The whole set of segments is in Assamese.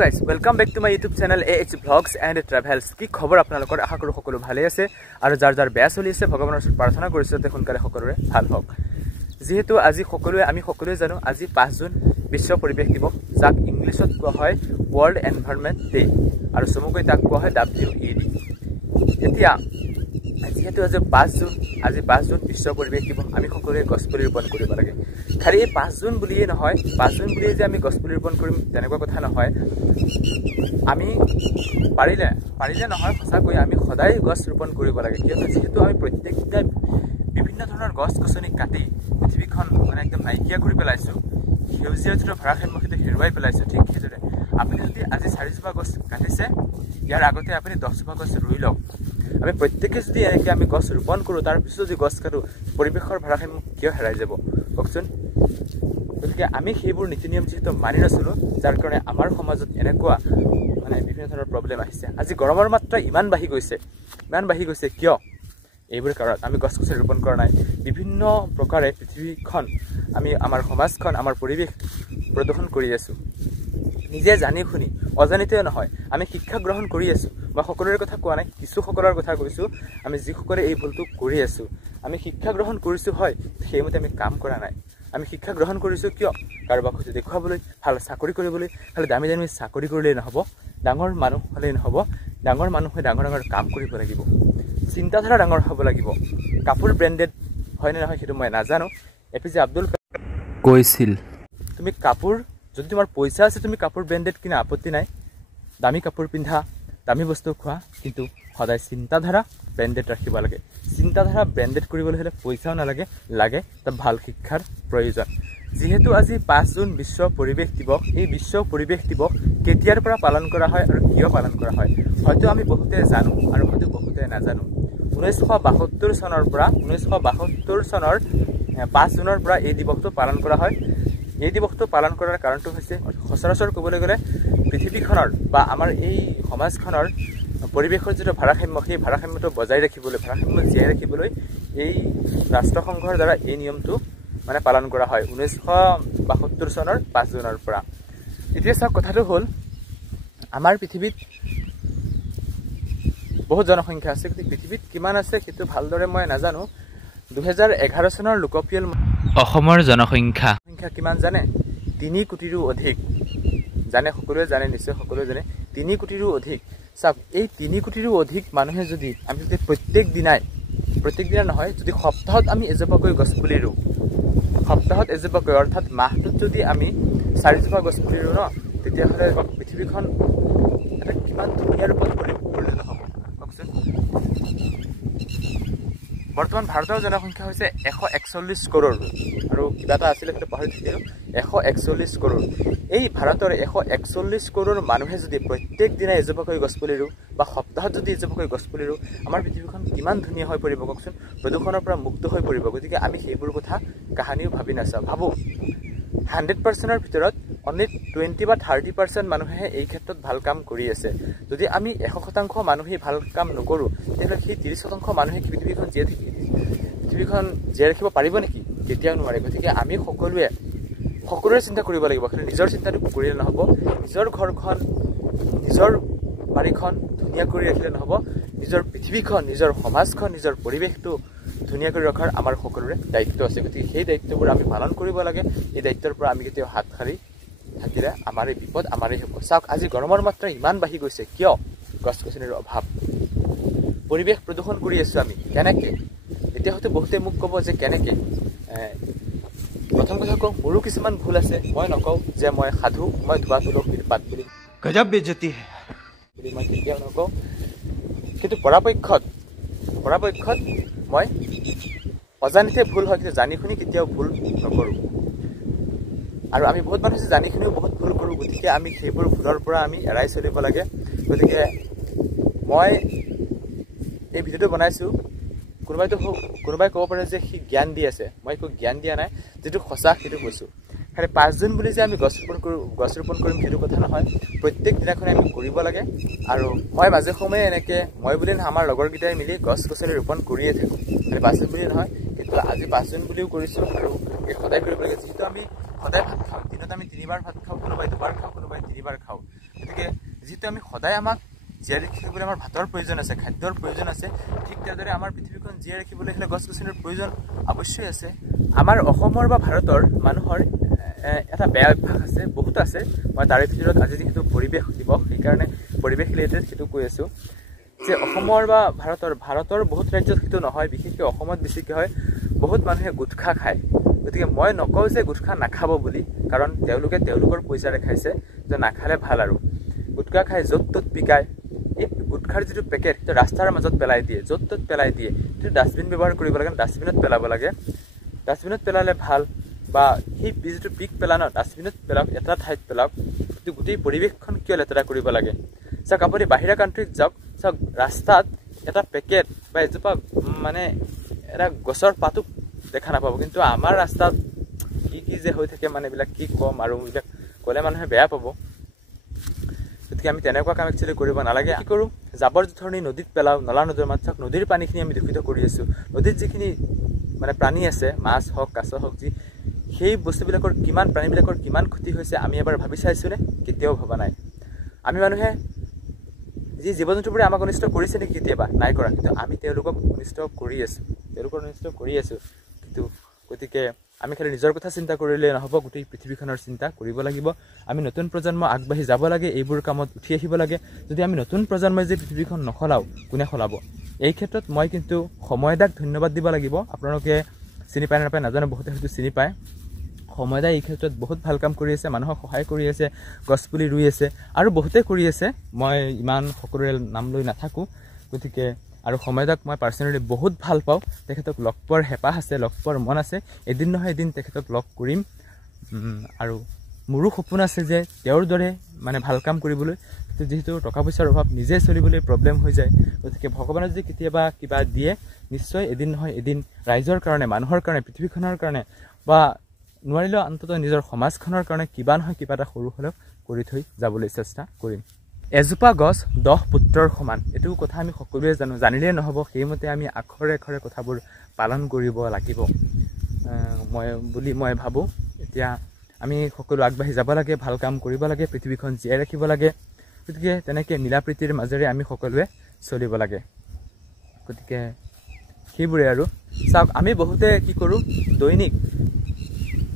Guys welcome back to my YouTube channel AH Vlogs and Travels। কি খবৰ আপোনালোকৰ? আশা কৰোঁ সকলো ভালে আছে আৰু যাৰ যাৰ বেয়া চলি আছে ভগৱানৰ ওচৰত প্ৰাৰ্থনা কৰিছোঁ যাতে সোনকালে সকলোৰে ভাল হওক। যেহেতু আজি আমি সকলোৱে জানো আজি 5 জুন বিশ্ব পৰিৱেশ দিৱস, যাক ইংলিছত কোৱা হয় ৱৰ্ল্ড এনভাইৰনমেণ্ট ডে আৰু চমুকৈ তাক কোৱা হয় WED। এতিয়া যেহেতু আজি 5 জুন বিশ্ব পৰিৱেশ দিৱস, আমি সকলোৱে গছপুলি ৰোপণ কৰিব লাগে। খালি এই 5 জুন বুলিয়ে নহয়, 5 জুন বুলিয়ে যে আমি গছপুলি ৰোপণ কৰিম তেনেকুৱা কথা নহয়। আমি পাৰিলে নহয়, সঁচাকৈ আমি সদায় গছ ৰোপণ কৰিব লাগে। কিয়নো যিহেতু আমি প্ৰত্যেকদিনাই বিভিন্ন ধৰণৰ গছ গছনি কাটি পৃথিৱীখন মানে একদম নাইকিয়া কৰি পেলাইছোঁ, সেউজীয়া যিটো ভাৰসাম্য সেইটো হেৰুৱাই পেলাইছোঁ। ঠিক সেইদৰে আপুনি যদি আজি 4জোপা গছ কাটিছে, ইয়াৰ আগতে আপুনি 10জোপা গছ ৰুই লওক। আমি প্ৰত্যেকে যদি এনেকৈ আমি গছ ৰোপণ কৰোঁ, তাৰপিছত যদি গছ কাটোঁ, পৰিৱেশৰ ভাৰসাম্য কিয় হেৰাই যাব কওকচোন? গতিকে আমি সেইবোৰ নীতি নিয়ম যিহেতু মানি নচলোঁ, যাৰ কাৰণে আমাৰ সমাজত এনেকুৱা মানে বিভিন্ন ধৰণৰ প্ৰব্লেম আহিছে। আজি গৰমৰ মাত্ৰা ইমান বাঢ়ি গৈছে কিয়? এইবোৰ কাৰণত আমি গছ গছনি ৰোপণ কৰা নাই। বিভিন্ন প্ৰকাৰে পৃথিৱীখন আমাৰ সমাজখন আমাৰ পৰিৱেশ প্ৰদূষণ কৰি আছোঁ। নিজে জানি শুনি, অজানিতেও নহয়, আমি শিক্ষা গ্ৰহণ কৰি আছোঁ। মই সকলোৰে কথা কোৱা নাই, কিছুসকলৰ কথা কৈছোঁ। আমি যিসকলে এই ভুলটো কৰি আছোঁ, আমি শিক্ষা গ্ৰহণ কৰিছোঁ হয়, সেইমতে আমি কাম কৰা নাই। আমি শিক্ষা গ্ৰহণ কৰিছোঁ কিয়? কাৰোবাক হয়তো দেখুৱাবলৈ, ভাল চাকৰি কৰিবলৈ। খালি দামী চাকৰি কৰিলেই নহ'ব, ডাঙৰ মানুহ হ'লেই নহ'ব। ডাঙৰ মানুহে ডাঙৰ কাম কৰিব লাগিব, চিন্তাধাৰা ডাঙৰ হ'ব লাগিব। কাপোৰ ব্ৰেণ্ডেড হয়নে নহয় সেইটো মই নাজানো। APJ আব্দুল কৈছিল, তুমি কাপোৰ যদি তোমাৰ পইচা আছে তুমি কাপোৰ ব্ৰেণ্ডেড কিনা, আপত্তি নাই। দামী কাপোৰ পিন্ধা, দামী বস্তু খোৱা, কিন্তু সদায় চিন্তাধাৰা ব্ৰেণ্ডেড ৰাখিব লাগে। চিন্তাধাৰা ব্ৰেণ্ডেড কৰিবলৈ হ'লে পইচাও নালাগে, লাগে এটা ভাল শিক্ষাৰ প্ৰয়োজন। যিহেতু আজি 5 জুন বিশ্ব পৰিৱেশ দিৱস, এই বিশ্ব পৰিৱেশ দিৱস কেতিয়াৰ পৰা পালন কৰা হয় আৰু কিয় পালন কৰা হয় হয়তো আমি বহুতে জানো আৰু হয়তো বহুতে নাজানো। 1972 চনৰ 5 জুনৰ পৰা এই দিৱসটো পালন কৰা হয়। এই দিৱসটো পালন কৰাৰ কাৰণটো হৈছে সচৰাচৰ ক'বলৈ গ'লে পৃথিৱীখনৰ বা আমাৰ এই সমাজখনৰ পৰিৱেশৰ যিটো ভাৰসাম্য, সেই ভাৰসাম্যটো বজাই ৰাখিবলৈ, ভাৰসাম্য জীয়াই ৰাখিবলৈ এই ৰাষ্ট্ৰসংঘৰ দ্বাৰা এই নিয়মটো মানে পালন কৰা হয় 1972 চনৰ 5 জুনৰ পৰা। এতিয়া চাওক, কথাটো হ'ল আমাৰ পৃথিৱীত বহুত জনসংখ্যা আছে, কিন্তু পৃথিৱীত কিমান আছে সেইটো ভালদৰে মই নাজানো। 2011 চনৰ লোকপিয়ল অসমৰ জনসংখ্যা কিমান জানে? 3 কোটিৰো অধিক। জানে, সকলোৱে জানে, নিশ্চয় সকলোৱে জানে, 3 কোটিৰো অধিক। চাওক, এই 3 কোটিৰো অধিক মানুহে যদি আমি যদি প্ৰত্যেক দিনাই নহয়, যদি সপ্তাহত আমি এজোপাকৈ গছপুলি ৰুওঁ, সপ্তাহত এজোপাকৈ, অৰ্থাৎ মাহটোত যদি আমি 4জোপা গছপুলি ৰুওঁ ন, তেতিয়াহ'লে পৃথিৱীখন এটা কিমান ধুনীয়া ৰূপত পৰিণত হ'ব কওকচোন। বৰ্তমান ভাৰতৰ জনসংখ্যা হৈছে 141 কৰোৰ, আৰু কিবা এটা আছিলে সেইটো পাহৰি থাকিলোঁ, 141 কৰোৰ। এই ভাৰতৰ 141 কৰোৰ মানুহে যদি প্ৰত্যেক দিনাই এজোপাকৈ গছপুলি ৰুওঁ বা সপ্তাহত যদি এজোপাকৈ গছপুলি ৰুওঁ, আমাৰ পৃথিৱীখন কিমান ধুনীয়া হৈ পৰিব কওকচোন। প্ৰদূষণৰ পৰা মুক্ত হৈ পৰিব। গতিকে আমি সেইবোৰ কথা কাহানিও ভাবি নাচাওঁ। ভাবোঁ 100%ৰ ভিতৰত অনলি 20 বা 30% মানুহে এই ক্ষেত্ৰত ভাল কাম কৰি আছে। যদি আমি 100% মানুহেই ভাল কাম নকৰোঁ, তেতিয়াহ'লে সেই 30% মানুহে পৃথিৱীখন জীয়াই ৰাখিব পাৰিব নেকি? কেতিয়াও নোৱাৰে। গতিকে আমি সকলোৰে চিন্তা কৰিব লাগিব। খালি নিজৰ চিন্তাটো কৰিলে নহ'ব, নিজৰ ঘৰখন, নিজৰ বাৰীখন ধুনীয়া কৰি ৰাখিলে নহ'ব, নিজৰ পৃথিৱীখন, নিজৰ সমাজখন, নিজৰ পৰিৱেশটো ধুনীয়া কৰি ৰখাৰ আমাৰ সকলোৰে দায়িত্ব আছে। গতিকে সেই দায়িত্ববোৰ আমি পালন কৰিব লাগে। এই দায়িত্বৰ পৰা আমি কেতিয়াও হাত সাৰি থাকিলে আমাৰেই বিপদ, আমাৰেই হ'ব। চাওক, আজি গৰমৰ মাত্ৰা ইমান বাঢ়ি গৈছে কিয়? গছ গছনিৰ অভাৱ, পৰিৱেশ প্ৰদূষণ কৰি আছোঁ আমি। কেনেকৈ? এতিয়া হয়তো বহুতে মোক ক'ব যে কেনেকৈ। প্ৰথম কথা কওঁ, মোৰো কিছুমান ভুল আছে। মই নকওঁ যে মই সাধু, মই ধোৱা তুলসীৰ পাত বুলি গজব বেজতি বুলি মই কেতিয়াও নকওঁ। কিন্তু পৰাপক্ষত মই অজানিতে ভুল হয়, কিন্তু জানি শুনি কেতিয়াও ভুল নকৰোঁ। আৰু আমি বহুত মানুহ আছে জানি শুনিও বহুত ভুল কৰোঁ। গতিকে আমি সেইবোৰ ভুলৰ পৰা আমি এৰাই চলিব লাগে। গতিকে মই এই ভিডিঅ'টো বনাইছোঁ, কোনোবাই ক'ব পাৰে যে সি জ্ঞান দি আছে। মই একো জ্ঞান দিয়া নাই, যিটো সঁচা সেইটো কৈছোঁ। খালি 5 জুন বুলি যে আমি গছ ৰোপণ কৰিম সেইটো কথা নহয়। প্ৰত্যেক দিনাখনে আমি কৰিব লাগে। আৰু মই মাজে সময়ে এনেকৈ, মই বুলি নহয়, আমাৰ লগৰকেইটাই মিলি গছ গছনি ৰোপণ কৰিয়ে থাকোঁ। খালি 5 জুন বুলি নহয়, কিন্তু আজি 5 জুন বুলিও কৰিছোঁ আৰু এই সদায় কৰিব লাগে। যিহেতু আমি সদায় ভাত খাওঁ, দিনত আমি 3বাৰ ভাত খাওঁ, কোনোবাই 2বাৰ খাওঁ, কোনোবাই 3বাৰ খাওঁ। গতিকে যিহেতু আমি সদায় আমাক জীয়াই ৰাখিবলৈ আমাৰ ভাতৰ প্ৰয়োজন আছে, খাদ্যৰ প্ৰয়োজন আছে, ঠিক তেনেদৰে আমাৰ পৃথিৱীখন জীয়াই ৰাখিবলৈ হ'লে গছ গছনিৰ প্ৰয়োজন অৱশ্যই আছে। আমাৰ অসমৰ বা ভাৰতৰ মানুহৰ এটা বেয়া অভ্যাস আছে, বহুত আছে। মই তাৰে ভিতৰত আজি যিহেতু পৰিৱেশ দিৱস, সেইকাৰণে পৰিৱেশ ৰিলেটেড সেইটো কৈ আছোঁ যে অসমৰ বা ভাৰতৰ বহুত ৰাজ্যত সেইটো নহয়, বিশেষকৈ অসমত বেছিকৈ হয়। বহুত মানুহে গুটখা খায়। গতিকে মই নকওঁ যে গুটখা নাখাব বুলি, কাৰণ তেওঁলোকে তেওঁলোকৰ পইচাৰে খাইছে, যে নাখালে ভাল। আৰু গুটখা খাই য'ত ত'ত পিকায়। এই গুটখাৰ যিটো পেকেট সেইটো ৰাস্তাৰ মাজত পেলাই দিয়ে, য'ত ত'ত পেলাই দিয়ে। সেইটো ডাষ্টবিন ব্যৱহাৰ কৰিব লাগে, ডাষ্টবিনত পেলাব লাগে। ডাষ্টবিনত পেলালে ভাল, বা সেই যিটো পিক পেলানো ডাষ্টবিনত পেলাওক, এটা ঠাইত পেলাওক। কিন্তু গোটেই পৰিৱেশখন কিয় লেতেৰা কৰিব লাগে? চাওক, আপুনি বাহিৰা কাণ্ট্ৰিত যাওক, চাওক ৰাস্তাত এটা পেকেট বা এজোপা মানে এটা গছৰ পাতো দেখা নাপাব। কিন্তু আমাৰ ৰাস্তাত কি যে হৈ থাকে, মানে এইবিলাক কি ক'ম, আৰু এইবিলাক ক'লে মানুহে বেয়া পাব। গতিকে আমি তেনেকুৱা কাম একচুৱেলি কৰিব নালাগে। কি কৰোঁ, জাবৰ জোথৰ নি নদীত পেলাওঁ, নলা নৰ্দমাত। চাওক, নদীৰ পানীখিনি আমি দূষিত কৰি আছোঁ। নদীত যিখিনি মানে প্ৰাণী আছে, মাছ হওক, কাছ হওক, সেই বস্তুবিলাকৰ প্ৰাণীবিলাকৰ কিমান ক্ষতি হৈছে আমি এবাৰ ভাবি চাইছোঁনে? কেতিয়াও ভবা নাই। আমি মানুহে যি জীৱ জন্তুবোৰে আমাক অনিষ্ট কৰিছে নেকি? কেতিয়াবা নাই কৰা, কিন্তু আমি তেওঁলোকক অনিষ্ট কৰি আছোঁ। কিন্তু গতিকে আমি খালি নিজৰ কথা চিন্তা কৰিলে নহ'ব, গোটেই পৃথিৱীখনৰ চিন্তা কৰিব লাগিব। আমি নতুন প্ৰজন্ম আগবাঢ়ি যাব লাগে, এইবোৰ কামত উঠি আহিব লাগে। যদি আমি নতুন প্ৰজন্মই যে পৃথিৱীখন নসলাওঁ, কোনে সলাব? এই ক্ষেত্ৰত মই কিন্তু সময়দাক ধন্যবাদ দিব লাগিব। আপোনালোকে চিনি পায় নাপায় নাজানো, বহুতে হয়তো চিনি পায়। সময়দাই এই ক্ষেত্ৰত বহুত ভাল কাম কৰি আছে, মানুহক সহায় কৰি আছে, গছপুলি ৰুই আছে, আৰু বহুতে কৰি আছে। মই ইমান সকলোৰে নাম লৈ নাথাকোঁ। গতিকে আৰু সময়দাক মই পাৰ্চনেলি বহুত ভাল পাওঁ। তেখেতক লগ পোৱাৰ হেঁপাহ আছে, লগ পোৱাৰ মন আছে। এদিন নহয় এদিন তেখেতক লগ কৰিম। আৰু মোৰো সপোন আছে যে তেওঁৰ দৰে মানে ভাল কাম কৰিবলৈ। যিহেতু টকা পইচাৰ অভাৱ, নিজে চলিবলৈ প্ৰব্লেম হৈ যায়। গতিকে ভগৱানে যদি কেতিয়াবা কিবা দিয়ে, নিশ্চয় এদিন নহয় এদিন ৰাইজৰ কাৰণে, মানুহৰ কাৰণে, পৃথিৱীখনৰ কাৰণে, বা নোৱাৰিলেও অন্ততঃ নিজৰ সমাজখনৰ কাৰণে কিবা নহয় কিবা এটা সৰু হ'লেও কৰি থৈ যাবলৈ চেষ্টা কৰিম। এজোপা গছ 10 পুত্ৰৰ সমান, এইটো কথা আমি সকলোৱে জানো। জানিলেই নহ'ব, সেইমতে আমি আখৰে আখৰে কথাবোৰ পালন কৰিব লাগিব বুলি মই ভাবোঁ। এতিয়া আমি সকলো আগবাঢ়ি যাব লাগে, ভাল কাম কৰিব লাগে, পৃথিৱীখন জীয়াই ৰাখিব লাগে। গতিকে তেনেকৈ মিলা প্ৰীতিৰ মাজেৰে আমি সকলোৱে চলিব লাগে। গতিকে সেইবোৰে আৰু। চাওক, আমি বহুতে কি কৰোঁ, দৈনিক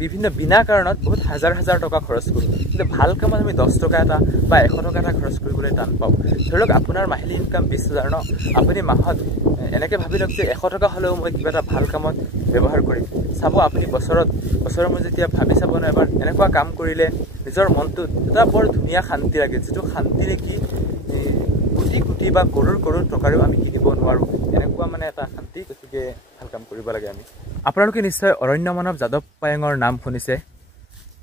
বিভিন্ন বিনা কাৰণত বহুত হাজাৰ হাজাৰ টকা খৰচ কৰোঁ। কিন্তু ভাল কামত আমি 10 টকা এটা বা 100 টকা এটা খৰচ কৰিবলৈ টান পাওঁ। ধৰি লওক আপোনাৰ মাহিলী ইনকাম 20,000 ন, আপুনি মাহত এনেকৈ ভাবি লওক যে 100 টকা হ'লেও মই কিবা এটা ভাল কামত ব্যৱহাৰ কৰিম। চাব, আপুনি বছৰৰ মূৰত যেতিয়া ভাবি চাব ন, এবাৰ এনেকুৱা কাম কৰিলে নিজৰ মনটোত এটা বৰ ধুনীয়া শান্তি লাগে, যিটো শান্তি নেকি কোটি কোটি বা কৰোৰ টকাৰেও আমি কিনিব নোৱাৰোঁ। এনেকুৱা মানে এটা শান্তি। গতিকে ভাল কাম কৰিব লাগে আমি। আপোনালোকে নিশ্চয় অৰণ্য মানৱ যাদৱ পায়েঙৰ নাম শুনিছে।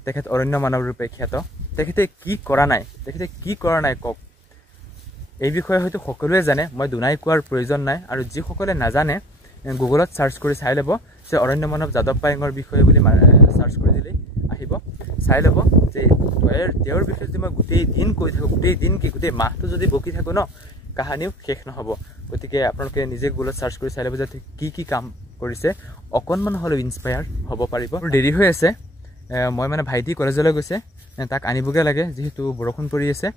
তেখেত অৰণ্য মানৱ ৰূপে খ্যাত। তেখেতে কি কৰা নাই কওক। এই বিষয়ে হয়তো সকলোৱে জানে, মই দুনাই কোৱাৰ প্ৰয়োজন নাই। আৰু যিসকলে নাজানে, গুগলত চাৰ্চ কৰি চাই ল'ব যে অৰণ্য মানৱ যাদৱ পায়েঙৰ বিষয়ে বুলি চাৰ্চ কৰি দিলেই আহিব। চাই ল'ব যে তেওঁৰ বিষয়ে যদি মই গোটেই দিন কৈ থাকোঁ, গোটেই মাহটো যদি বকি থাকোঁ ন, কাহানিও শেষ নহ'ব। গতিকে আপোনালোকে নিজে গুগলত চাৰ্চ কৰি চাই ল'ব যে কি কাম কৰিছে, অকণমান হ'লেও ইনস্পায়াৰ হ'ব পাৰিব। দেৰি হৈ আছে, মই মানে ভাইটি কলেজলৈ গৈছে, তাক আনিবগৈ লাগে। যিহেতু বৰষুণ পৰি আছে,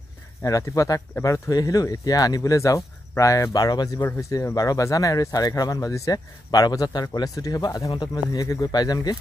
ৰাতিপুৱা তাক এবাৰ থৈ আহিলোঁ, এতিয়া আনিবলৈ যাওঁ। প্ৰায় 12 বাজিবৰ হৈছে, 12 বজা নাই আৰু 11:30 মান বাজিছে। 12 বজাত তাৰ কলেজ ছুটি হ'ব। আধা ঘণ্টাত মই ধুনীয়াকৈ গৈ পাই যামগৈ।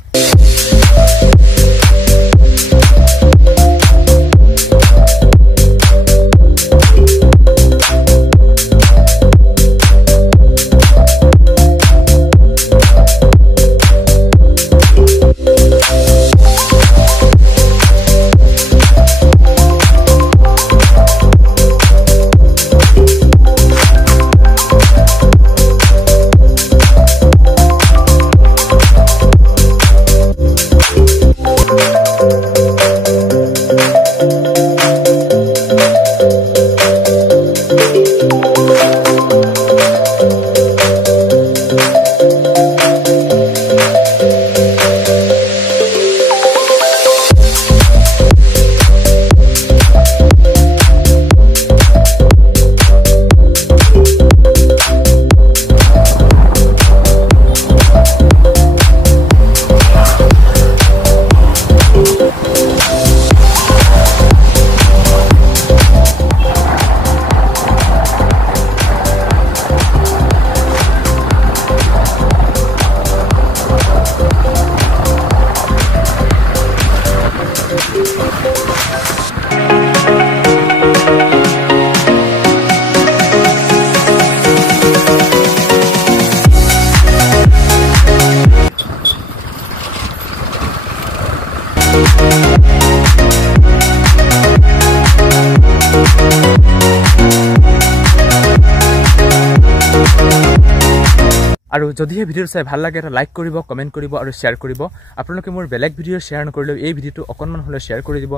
আৰু যদিহে ভিডিঅ চাই ভাল লাগে এটা লাইক কৰিব কমেন্ট কৰিব আৰু শেয়াৰ কৰিব আপোনালোকে মোৰ বেলেগ ভিডিঅ শেয়াৰ নকৰিলেও এই ভিডিঅটো অকনমান হলে শেয়াৰ কৰি দিব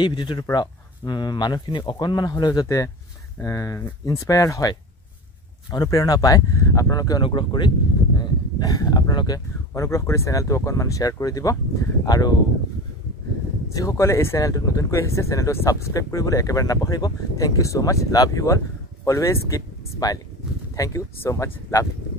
এই ভিডিঅটোৰ পৰা মানুহখিনি অকনমান হলেও যাতে ইনস্পায়াৰ হয় অনুপ্ৰেৰণা পায় আপোনালোকে অনুগ্ৰহ কৰি চেনেলটো অকনমান শেয়াৰ কৰি দিব আৰু যিসকলে এই চেনেলটো নতুনকৈ আহিছে চেনেলটো সাবস্ক্ৰাইব কৰিবলৈ একেবাৰে নাপাহৰিব thank you so much love you all always keep smiling thank you so much love U